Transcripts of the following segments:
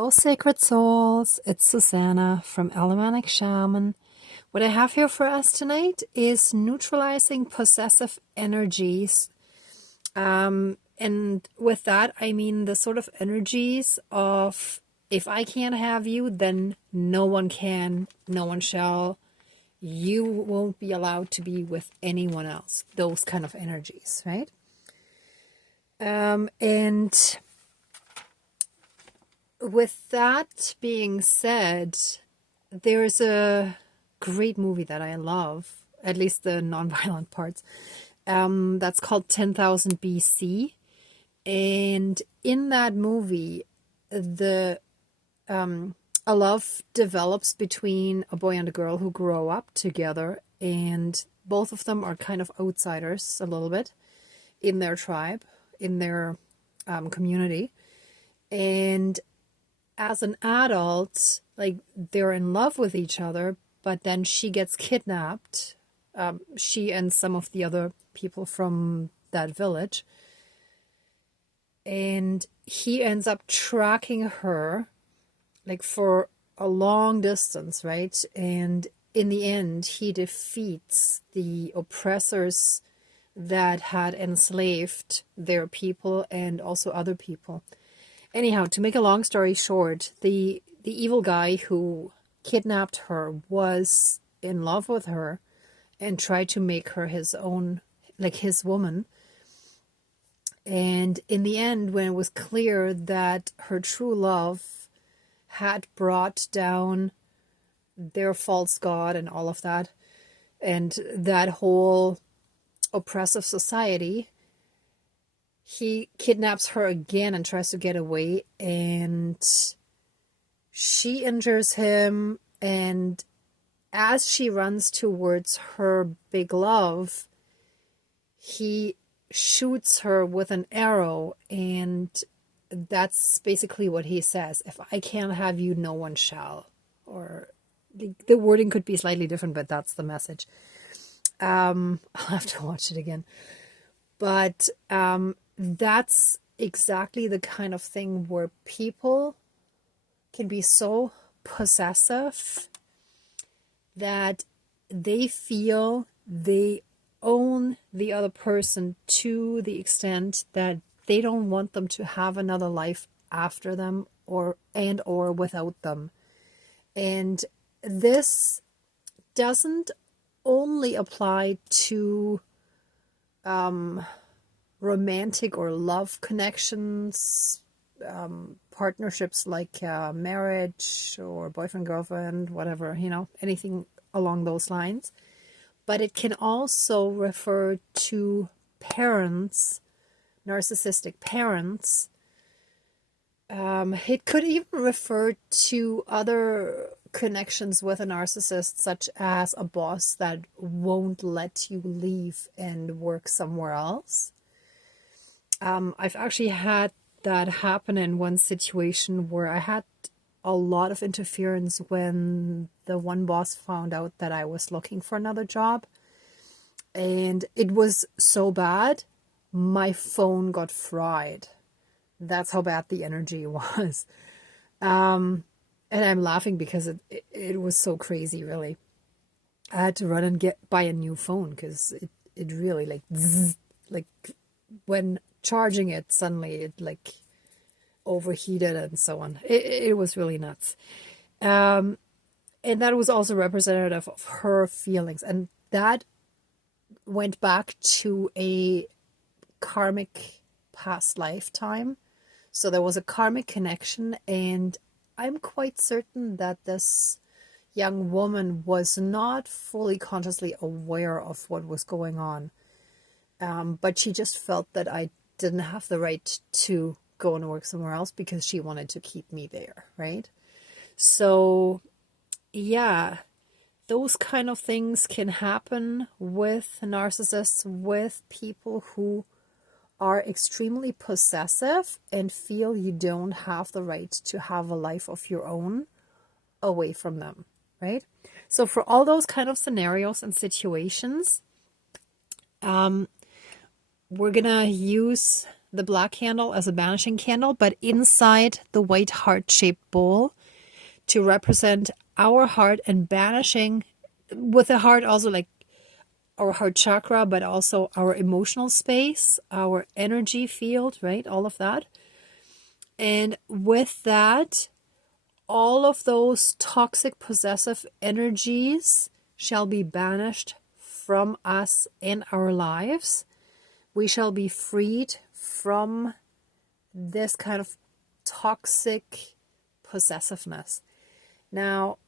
Hello, sacred souls. It's Susanna from Alamanic Shaman. What I have here for us tonight is neutralizing possessive energies. And with that, I mean the sort of energies of if I can't have you, then no one can, no one shall. You won't be allowed to be with anyone else. Those kind of energies, right? And with that being said, there's a great movie that I love, at least the non-violent parts, that's called 10,000 BC. And in that movie, the a love develops between a boy and a girl who grow up together, and both of them are kind of outsiders a little bit in their tribe, in their community. And as an adult, like, they're in love with each other, but then she gets kidnapped. She and some of the other people from that village. And he ends up tracking her, like, for a long distance, right? And in the end, he defeats the oppressors that had enslaved their people and also other people. Anyhow, to make a long story short, the evil guy who kidnapped her was in love with her and tried to make her his own, like his woman. And in the end, when it was clear that her true love had brought down their false god and all of that, and that whole oppressive society, he kidnaps her again and tries to get away, and she injures him. And as she runs towards her big love, he shoots her with an arrow, and that's basically what he says: if I can't have you, no one shall. Or the wording could be slightly different, but that's the message. I'll have to watch it again. But that's exactly the kind of thing where people can be so possessive that they feel they own the other person to the extent that they don't want them to have another life after them or without them. And this doesn't only apply to romantic or love connections, partnerships like marriage or boyfriend, girlfriend, whatever, anything along those lines. But it can also refer to parents, narcissistic parents. It could even refer to other connections with a narcissist, such as a boss that won't let you leave and work somewhere else. I've actually had that happen in one situation where I had a lot of interference when the one boss found out that I was looking for another job. And it was so bad, my phone got fried. That's how bad the energy was. And I'm laughing because it was so crazy, really. I had to run and buy a new phone because it really, like, zzz, like, when charging it, suddenly it, like, overheated and so on. It was really nuts. And that was also representative of her feelings. And that went back to a karmic past lifetime. So there was a karmic connection, and I'm quite certain that this young woman was not fully consciously aware of what was going on. But she just felt that I didn't have the right to go and work somewhere else because she wanted to keep me there, right? So, yeah, those kind of things can happen with narcissists, with people who are extremely possessive and feel you don't have the right to have a life of your own away from them, right? So for all those kind of scenarios and situations, we're gonna use the black candle as a banishing candle, but inside the white heart-shaped bowl to represent our heart, and banishing with the heart also like our heart chakra, but also our emotional space, our energy field, right? All of that. And with that, all of those toxic possessive energies shall be banished from us in our lives. We shall be freed from this kind of toxic possessiveness. Now,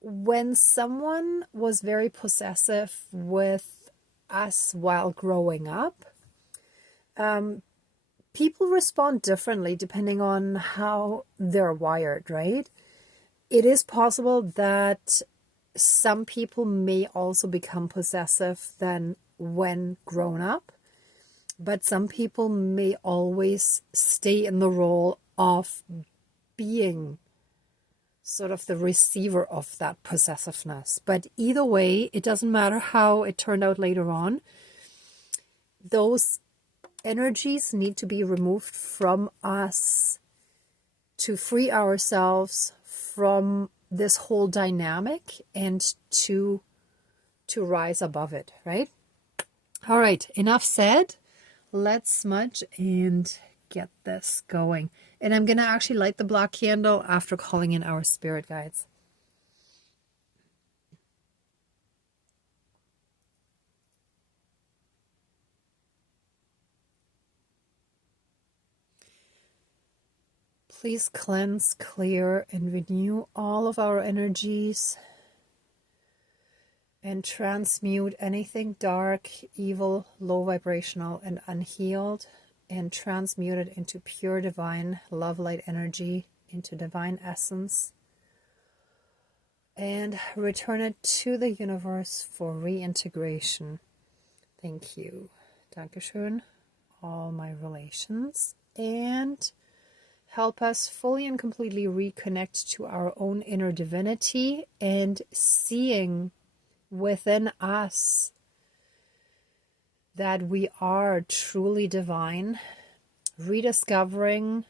when someone was very possessive with us while growing up, people respond differently depending on how they're wired, right? It is possible that some people may also become possessive than when grown up, but some people may always stay in the role of being sort of the receiver of that possessiveness. But either way, it doesn't matter how it turned out later on. Those energies need to be removed from us to free ourselves from this whole dynamic and to rise above it, right? All right, enough said. Let's smudge and get this going. And I'm going to actually light the black candle after calling in our spirit guides. Please cleanse, clear, and renew all of our energies and transmute anything dark, evil, low vibrational, and unhealed, and transmute it into pure divine love light energy, into divine essence, and return it to the universe for reintegration. Thank you. Dankeschön, all my relations, and help us fully and completely reconnect to our own inner divinity and seeing within us that we are truly divine, rediscovering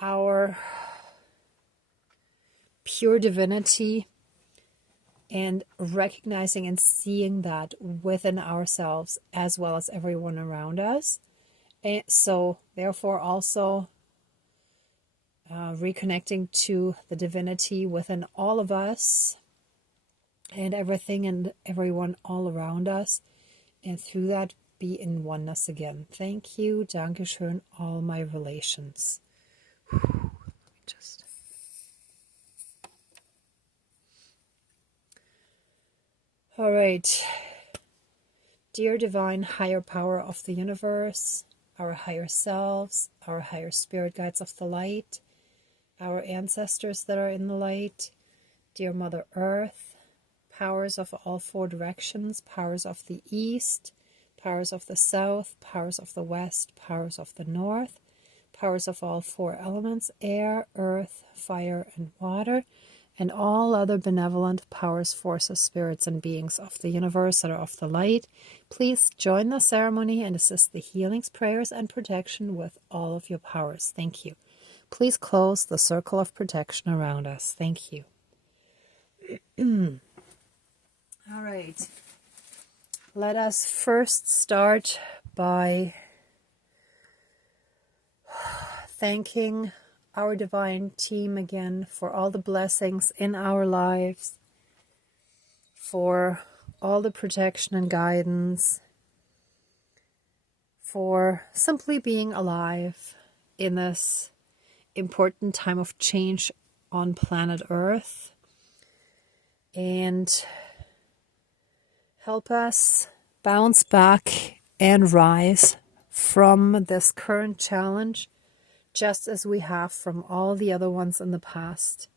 our pure divinity and recognizing and seeing that within ourselves as well as everyone around us. And so therefore also reconnecting to the divinity within all of us and everything and everyone all around us, and through that be in oneness again. Thank you. Dankeschön, all my relations. Just all right. Dear divine higher power of the universe, our higher selves, our higher spirit guides of the light, our ancestors that are in the light, dear Mother Earth, powers of all four directions, powers of the east, powers of the south, powers of the west, powers of the north, powers of all four elements, air, earth, fire, and water, and all other benevolent powers, forces, spirits, and beings of the universe that are of the light. Please join the ceremony and assist the healings, prayers, and protection with all of your powers. Thank you. Please close the circle of protection around us. Thank you. All right. Let us first start by thanking our divine team again for all the blessings in our lives, for all the protection and guidance, for simply being alive in this important time of change on planet Earth, and help us bounce back and rise from this current challenge, just as we have from all the other ones in the past.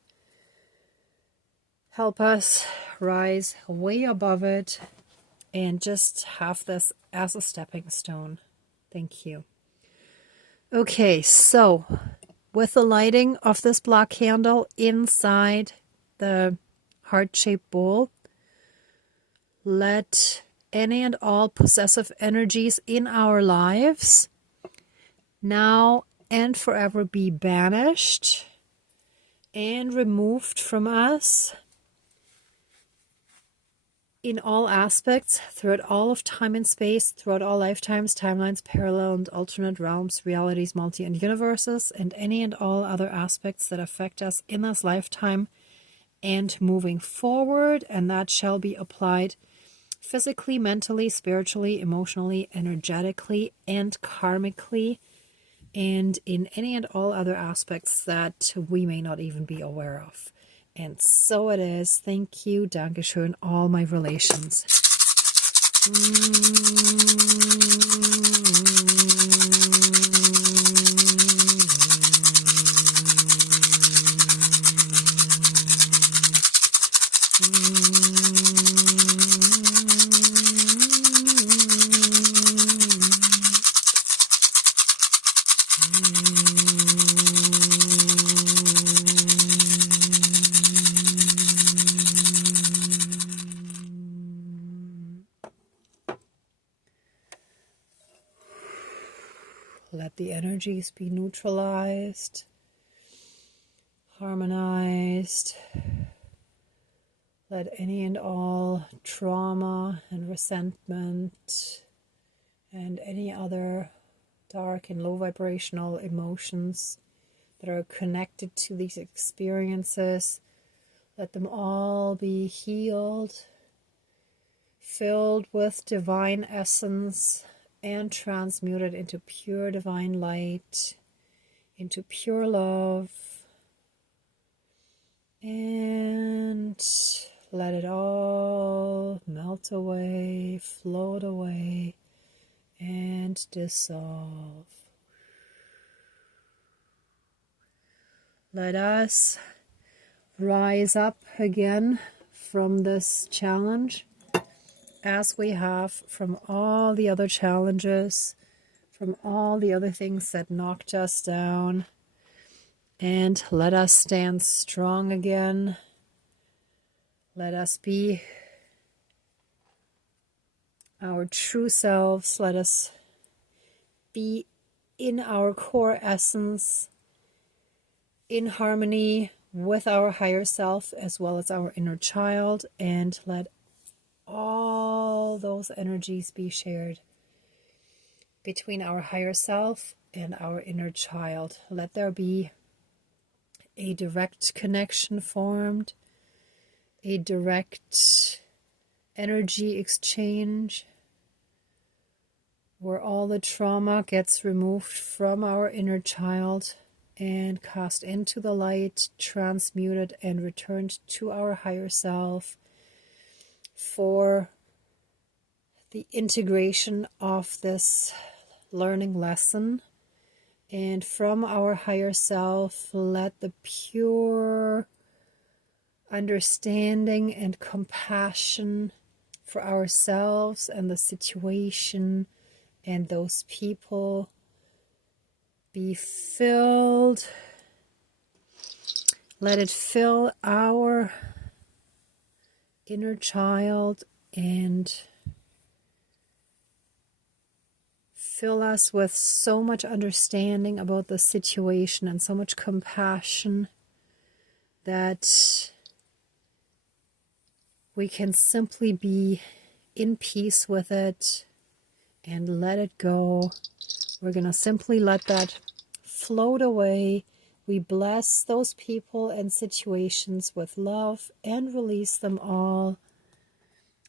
Help us rise way above it and just have this as a stepping stone. Thank you. Okay, so with the lighting of this black candle inside the heart-shaped bowl, let any and all possessive energies in our lives now and forever be banished and removed from us in all aspects, throughout all of time and space, throughout all lifetimes, timelines, parallel and alternate realms, realities, multi and universes, and any and all other aspects that affect us in this lifetime and moving forward. And that shall be applied physically, mentally, spiritually, emotionally, energetically, and karmically, and in any and all other aspects that we may not even be aware of. And so it is. Thank you, Dankeschön, all my relations. Let the energies be neutralized, harmonized. Let any and all trauma and resentment and any other dark and low vibrational emotions that are connected to these experiences, let them all be healed, filled with divine essence, and transmuted into pure divine light, into pure love, and let it all melt away, float away, and dissolve. Let us rise up again from this challenge, as we have from all the other challenges, from all the other things that knocked us down, and let us stand strong again. Let us be our true selves. Let us be in our core essence, in harmony with our higher self as well as our inner child, and let all those energies be shared between our higher self and our inner child. Let there be a direct connection formed, a direct energy exchange where all the trauma gets removed from our inner child and cast into the light, transmuted and returned to our higher self for the integration of this learning lesson. And from our higher self, let the pure understanding and compassion for ourselves and the situation and those people be filled. Let it fill our inner child and fill us with so much understanding about the situation and so much compassion that we can simply be in peace with it and let it go. We're going to simply let that float away. We bless those people and situations with love and release them all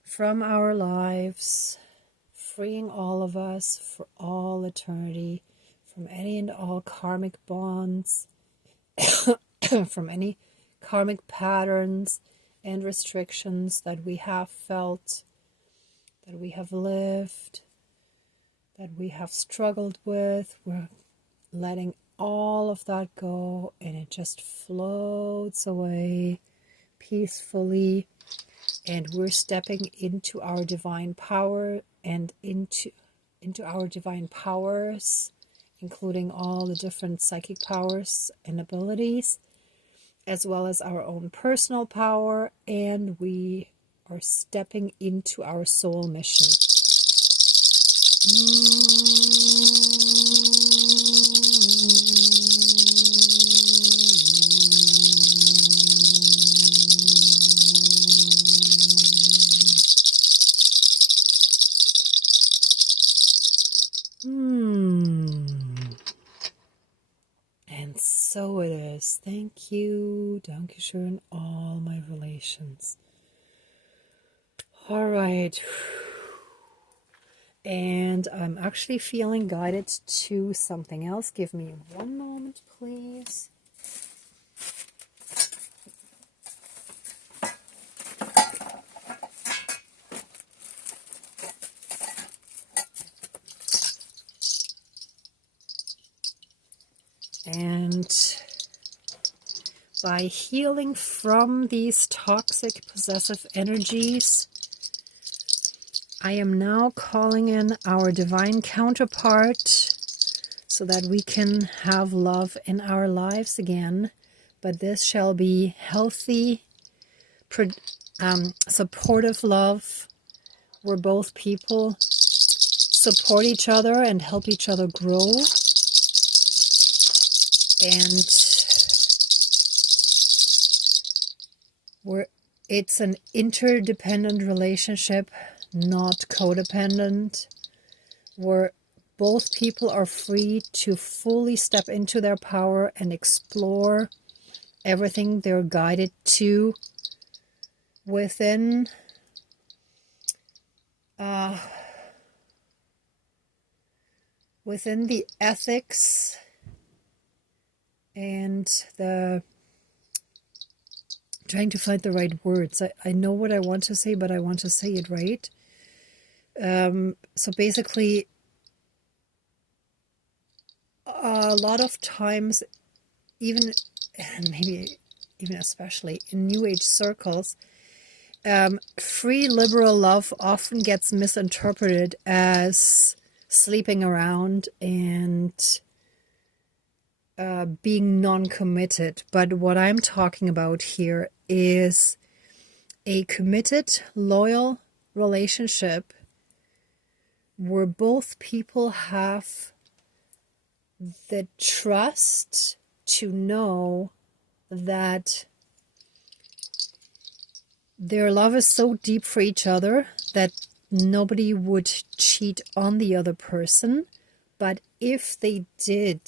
from our lives, freeing all of us for all eternity from any and all karmic bonds, from any karmic patterns and restrictions that we have felt, that we have lived, that we have struggled with. We're letting all of that go, and it just floats away peacefully, and we're stepping into our divine power and into our divine powers, including all the different psychic powers and abilities, as well as our own personal power, and we are stepping into our soul mission. So it is. Thank you. Dankeschön, all my relations. All right. And I'm actually feeling guided to something else. Give me one moment, please. And by healing from these toxic possessive energies, I am now calling in our divine counterpart so that we can have love in our lives again. But this shall be healthy, supportive love, where both people support each other and help each other grow. And where it's an interdependent relationship, not codependent, where both people are free to fully step into their power and explore everything they're guided to within within the ethics and the trying to find the right words. I know what I want to say, but I want to say it right. So basically, a lot of times, even, and maybe even especially in New Age circles, free liberal love often gets misinterpreted as sleeping around and being non-committed. But what I'm talking about here is a committed, loyal relationship where both people have the trust to know that their love is so deep for each other that nobody would cheat on the other person. But if they did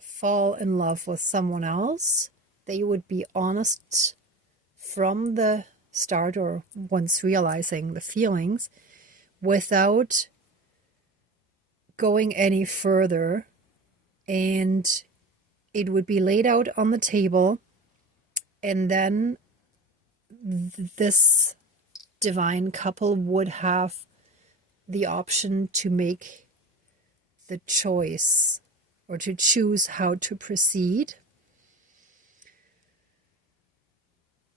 fall in love with someone else, they would be honest from the start or once realizing the feelings without going any further, and it would be laid out on the table, and then this divine couple would have the option to make the choice or to choose how to proceed.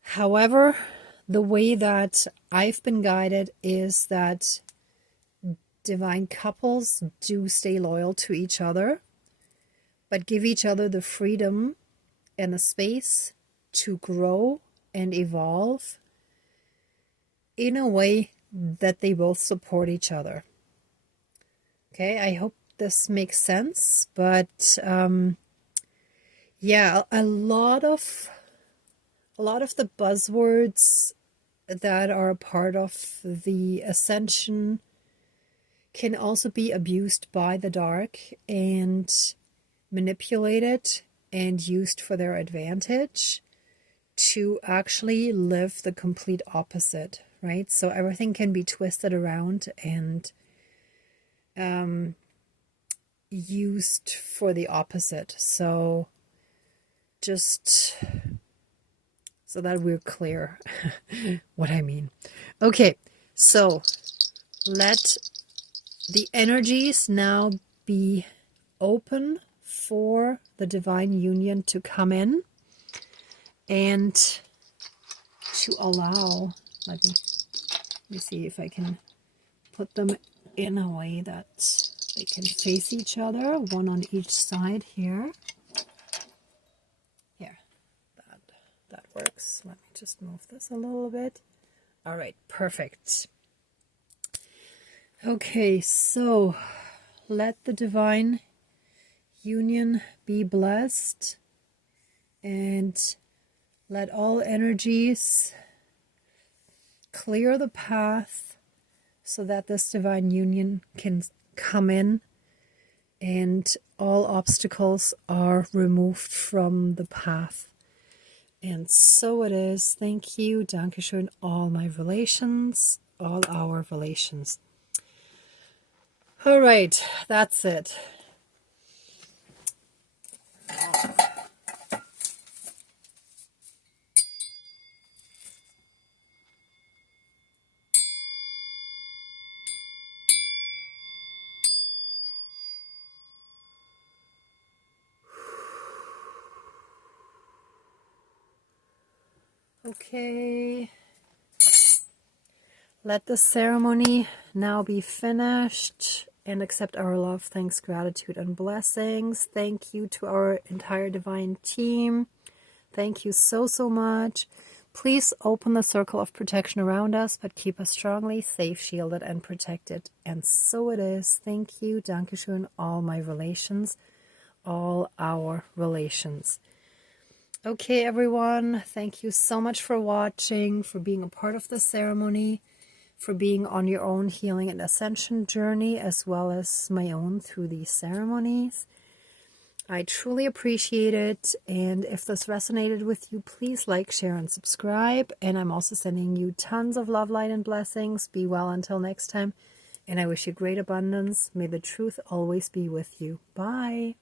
However, the way that I've been guided is that divine couples do stay loyal to each other, but give each other the freedom and the space to grow and evolve in a way that they both support each other. Okay, I hope this makes sense, but yeah, a lot of the buzzwords that are a part of the ascension can also be abused by the dark and manipulated and used for their advantage to actually live the complete opposite, right? So everything can be twisted around and used for the opposite. So just so that we're clear what I mean. Okay, so let the energies now be open for the divine union to come in and to allow, let me see if I can put them in a way that they can face each other, one on each side here. Here, that works. Let me just move this a little bit. All right, perfect. Okay, so let the divine union be blessed, and let all energies clear the path so that this divine union can come in and all obstacles are removed from the path. And so it is. Thank you. Dankeschön. All my relations, all our relations. All right, that's it. Okay. Let the ceremony now be finished, and accept our love, thanks, gratitude, and blessings. Thank you to our entire divine team. Thank you so, so much. Please open the circle of protection around us, but keep us strongly safe, shielded, and protected. And so it is. Thank you. Dankeschön. All my relations, all our relations. Okay, everyone. Thank you so much for watching, for being a part of the ceremony, for being on your own healing and ascension journey, as well as my own through these ceremonies. I truly appreciate it, and if this resonated with you, please like, share, and subscribe. And I'm also sending you tons of love, light, and blessings. Be well until next time, and I wish you great abundance. May the truth always be with you. Bye.